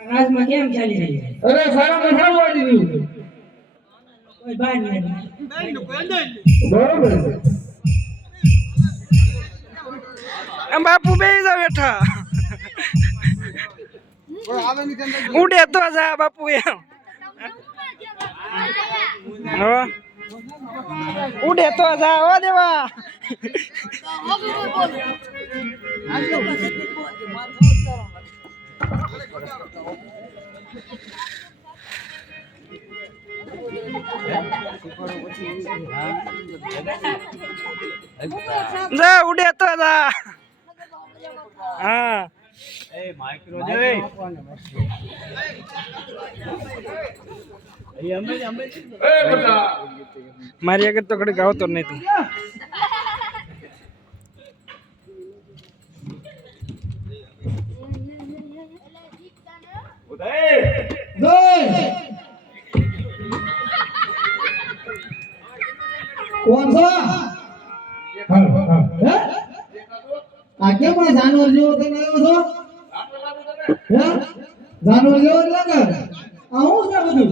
રાજમાં કેમ ચાલી રહી છે? અરે સારા મઠા વાળી દીધું કોઈ બહાર નહીં બરોબર એમ બાપુ બેહી જા બેઠા ઉડે તો જા બાપુ એમ ઉડે તો જા ઓ દેવા જા ઉડે તો જા હા એ માઇક્રો દે મારી આગળ તો ઘડી આવતો નહીં તું कौन सा आगे में जानवर जो होते नहीं हो तो जानवर जो लगा आऊं क्या बुद्धू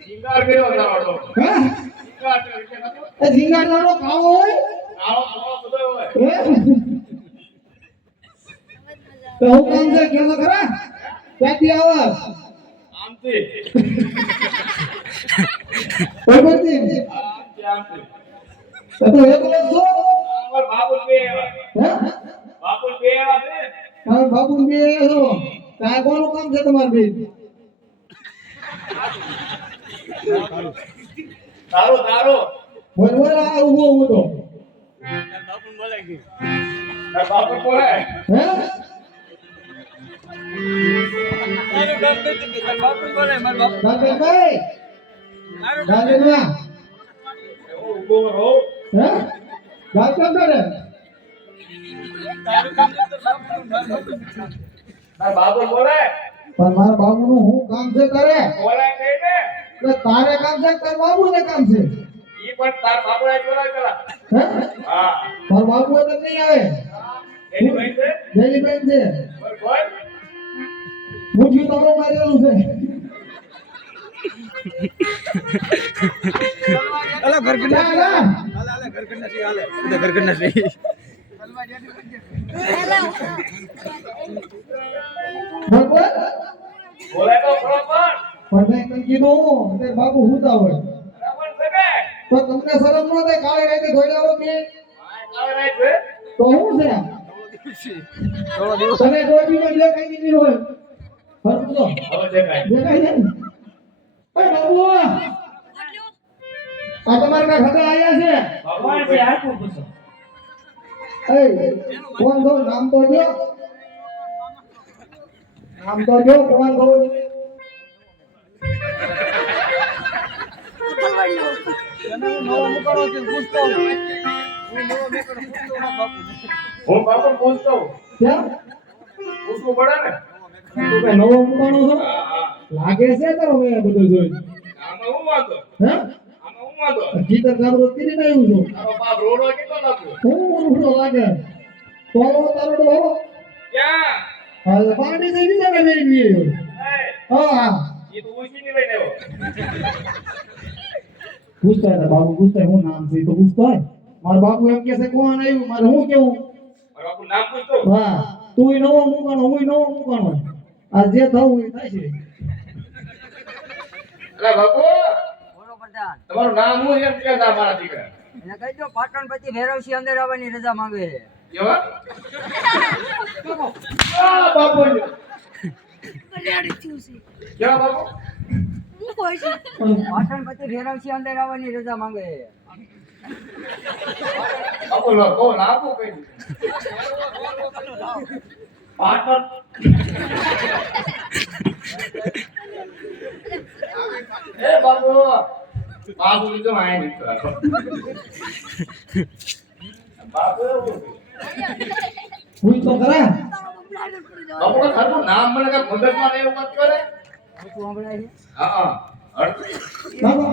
झिंगार के होता वालो झिंगार वालो काव होय आओ બધો હોય तो હું કામ છે કેમ ખરા ક્યાંથી આવો આમથી પરબતી આમથી તો એકલો છો અમાર બાપુ બે આવા હે બાપુ બે આવા છે હા બાપુ બે છો કાય કોનું કામ છે તમાર બે તારો તારો બોલવા આ ઉભો હું તો બાપુ બોલે કે બાપુ બોલે હે તારો કામ તો કે બાપુ બોલે માર બાપુ દાદે ભાઈ દાદે ના ઉભો રહો હે વાત કેમ કરે તારો કામ તો બાપુ માર બાપુ બોલે પણ મારા બાબુ નું હું કામ છે કરે બોલે કઈ ને એટલે તારે કામ છે તાર બાબુ ને કામ છે ઈ પણ તાર બાપુ આ બોલા કરા હે હા તાર બાબુ તો નહીં આવે એની ભાઈ છે જેલી બેન છે બોલ મુઠી તો મારેલું છે અલા ઘર કે ના ના અલા ઘર કે નથી હાલે ઘર કે નથી બોલ બોલે તો બરોબર પણ મેં કીધું તે બાબુ હુતા હોય બરાબર છે કે તો તમને શરમ ન થાય કાલે રાતે ધોઈ આવો કે કાલે રાત છે તો શું છે થોડો દિવસ તને ડોબી માં દેખાઈ દીધી હોય હરકું તો હવે દેખાય દેખાય છે ને ઓય બાબુ આ તમારા કા ખબર આયા છે ભગવાન છે આખું પૂછો એ કોણ છો નામ તો જો આમ તો જો પ્રમાણ થવો જોઈએ. હું બાપુ પૂછતો હું. કેમ પૂછવું પડે ને. તું કઈ નવો મૂકાણો છો? હા, હા. લાગે છે તારો મેં બધું જોઈ. આમાં હું વાંધો? હે આમાં હું વાંધો? ગીતર ગાબરો કરીને આવ્યું છું. તારો બાપ રોડો કેટલો લાગ્યો? હું લાગે તોલો તારો ડોલો. ક્યાં? હા પાણી જઈ બીજા ને મેરી પીએ. એ, હા ઈ તો ઉછીની લઈને આવ્યો. પૂછતો હોય બાબુ પૂછતો હોય, હું નામ છે તો પૂછતો હોય. મારા બાપુ એમ કહે છે કોણ આવ્યું, મારે હું કેવું? મારો બાપુ નામ પૂછતો. હા તું નવો મૂકાણો, હું નવો મૂકાણો. આ જે થવું એ થાય છે. અલા બાપુ, બોલો પ્રધાન. તમારું નામ હું એમ કહેતા મારા દીકરા. એને કહી દો પાટણ પછી ભૈરવસિંહ અંદર આવવાની રજા માંગે છે. કેવા? આ બાપુ. કેવા બાપુ? પાટણ પછી ભૈરવસિંહ અંદર આવવાની રજા માંગે છે. બાપુ લો બહુ લાંબુ કહ્યું. પાટણ. એ બાપુ, બાપુ તો આય નીકળો. બાપુ પૂછ તો ખરા. બાપુ ખરું નામ મને કે મગજમાં એવું મત કરે. શું સંભળાય છે? હા હા. બાબુ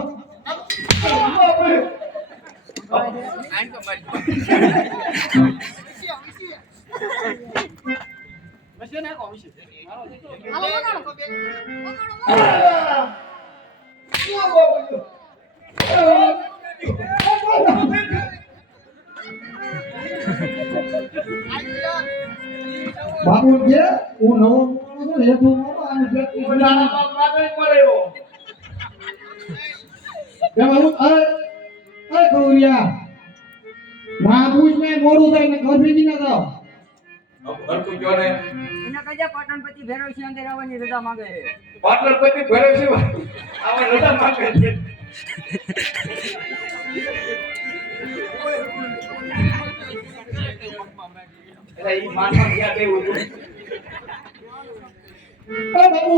બાબુ કે હું નવો મૂકાણો છું, હેઠું મારો અને પેટનું મોઢાના બાપ માથે જ પડ્યો. એમાં હું અરે કૌરિયા ના પૂછ ને મોડું થાય ને ઘર ભેગી ના થાવ. બાપુ હરખું કયો ને. એને કહી દો પાટણ પછી ભૈરવસિંહ અંદર આવવાની રજા માંગે છે. પાટણ પછી ઘરે છે આવા રજા માંગે છે. એટલે ઈ માનમાં ક્યાં દેવું હતું? બાબુ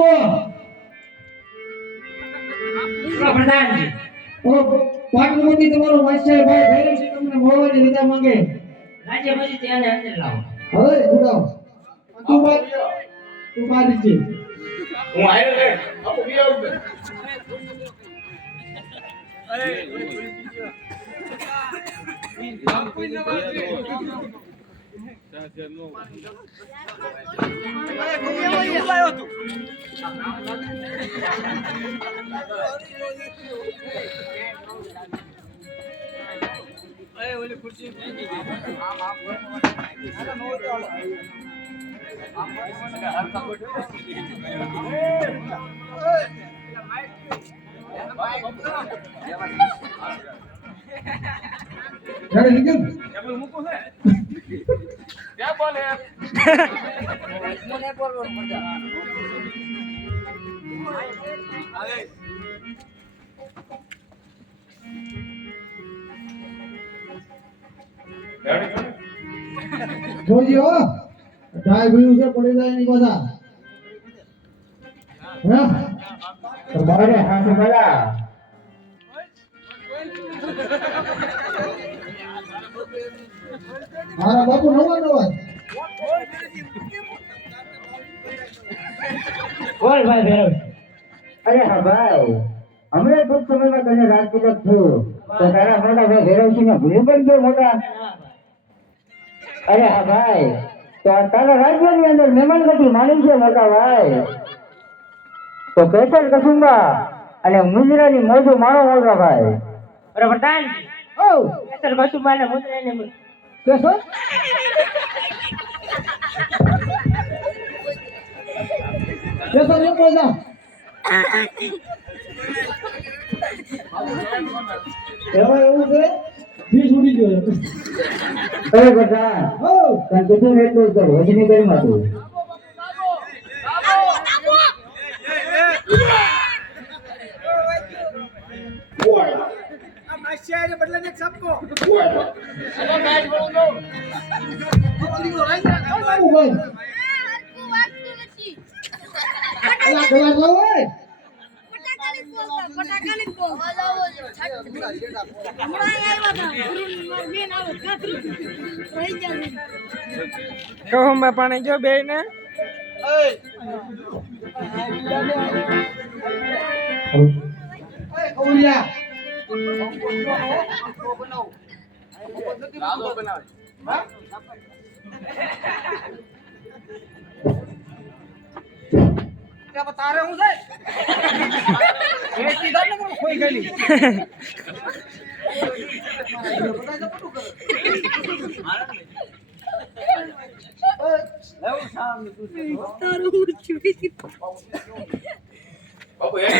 પ્રધાનજી પાટણમાંથી તમારો વાત્સલ્ય ભાઈ ભૈરવસિંહ તમને મળવાની રજા માંગે. રાજ્ય પછી ત્યાં અંદર લાવો. હવે ગુડાવ તું બારી છે. હું આયો લે બાપુ બી આવું ને. ગાડી નીકળ. ક્યાં બોલે? મને બોલવાનું પ્રધાન. ગાડી કોને? જોજો હો ટાઈ ભીલું છે પડી જાય ની બધા. હે તો બારે હાથ ભલા મારા બાપુ નવા નવા બોલ ભાઈ ભેરવ. અરે હા ભાઈ, હમણાં ટૂંક સમયમાં તને રાજતિલક થયું તો તારા મોટા ભાઈ ભૈરવસિંહને ભૂલી પણ ગયો મોટા. અરે હા ભાઈ, તો આ તારા રાજ્યની અંદર મહેમાનગતિ માની છે મોટા ભાઈ. તો કેસર કસુંબા અને મુજરાની મોજું માણો મોટા ભાઈ. અરે પ્રધાનજી ઓ કેસર કસુબાને મુદ્રાને કેસો કેસો રે બોલા એવા એવું છે બીજ ઉડી ગયો. અરે બધા ઓ તને કીધું ને એટલું જ કર, વજની કરી માતું. બાબુ ભાઈ અલા ગલાસ લાવો ઓય કહુંબા પાણી જો બે ને ઓય કૌરિયા તારે હું છે એસી દાને કોણ ખોઈ ગયેલી બાપુ એક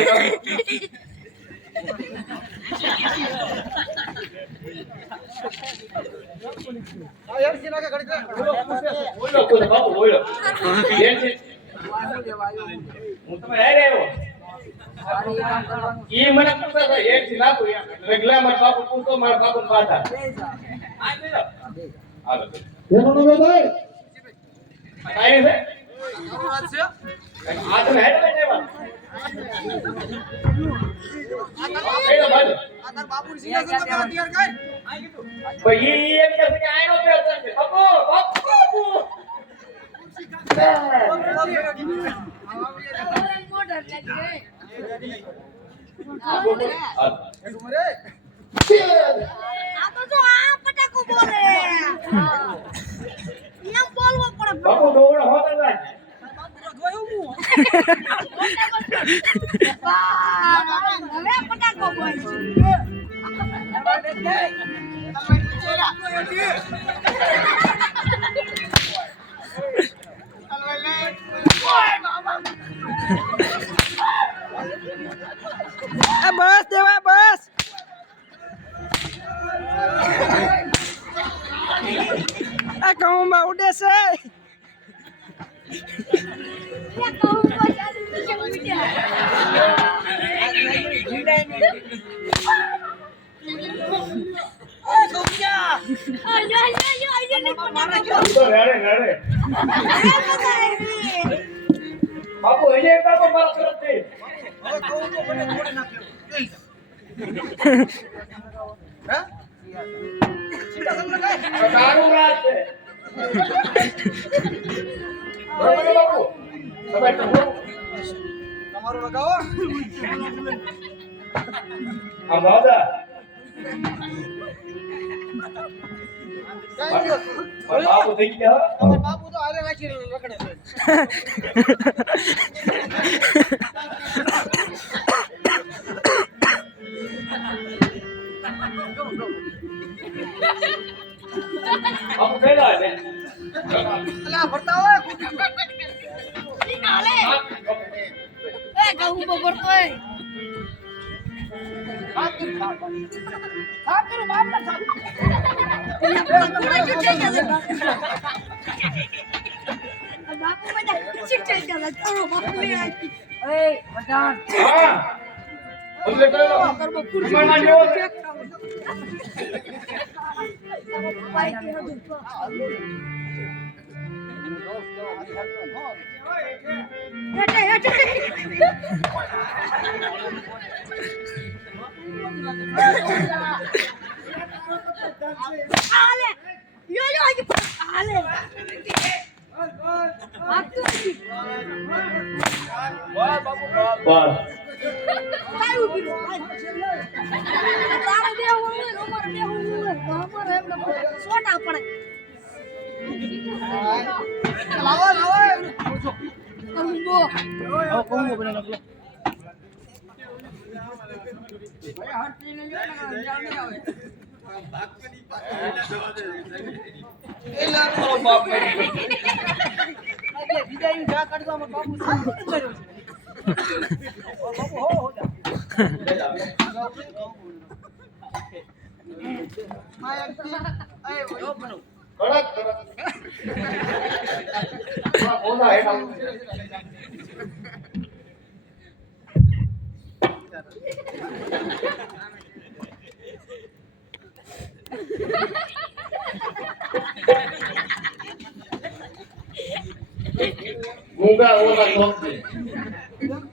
આ યાર સીના કે ઘડી બોલો બાપુ બોલો હું તમે હારે આવ્યો ઈ મને પૂછે છે એક થી નાખો યાર રેગલા માર બાપુ પૂછો માર બાપુ પાછા આ લે હાલો એનો નવો ભાઈ કાઈ છે આ તો હેડ લઈ લેવા આ બાજુ આ તાર બાપુની સીના તો તૈયાર કર ભાઈ ઈ એક કે આયો બે છે બાપુ બાપુ બાપુ દોડ હોતા જાય બસ દેવા બસ આ કહુંબા ઉડે છે તો રેડે બાપુ એને બાપુ મારા તરફથી હવે કહું તો મને થોડે નાખ્યો હે સીધા તમને કાય તારું રાત છે બરાબર બાપુ તમે તમારું લગાવો આ દાદા બાપુ થઈ ગયા બાપુ તો હારે રાખી રખડે છે બાપુ કેલા છે અલા ભરતા હોય નીકાલે એ કહું બબરતો એ ખાતર બાપ ના બાપુ બધા ચિકચે ચાલે થોડો બાપુ ને આવી એ બટાન હા બોલે કરો કરબો પૂરી માના જેવો છે ભાઈ કે હતું હેઠે હેઠે આલે યો યો આલે આપતું નથી બસ બાપુ બસ કાઈ ઉભી રહો તારે બે હું અમારે બે હું અમારે એમને સોટા પડે લાવો લાવો કહુંબો કહું બને લગલો ભાઈ હટતી ન જો ને જાવ નહીં આવે એલા તો બાપ મેરી એટલે વિદાય જા કાઢવા માં બાપુ સારું કર્યો ઓ બાપુ હો જા માયા એ ઓ બનો કડક કડક બોલા હે કામ મૂંગા ઓલા ટોપ છે Thank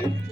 you.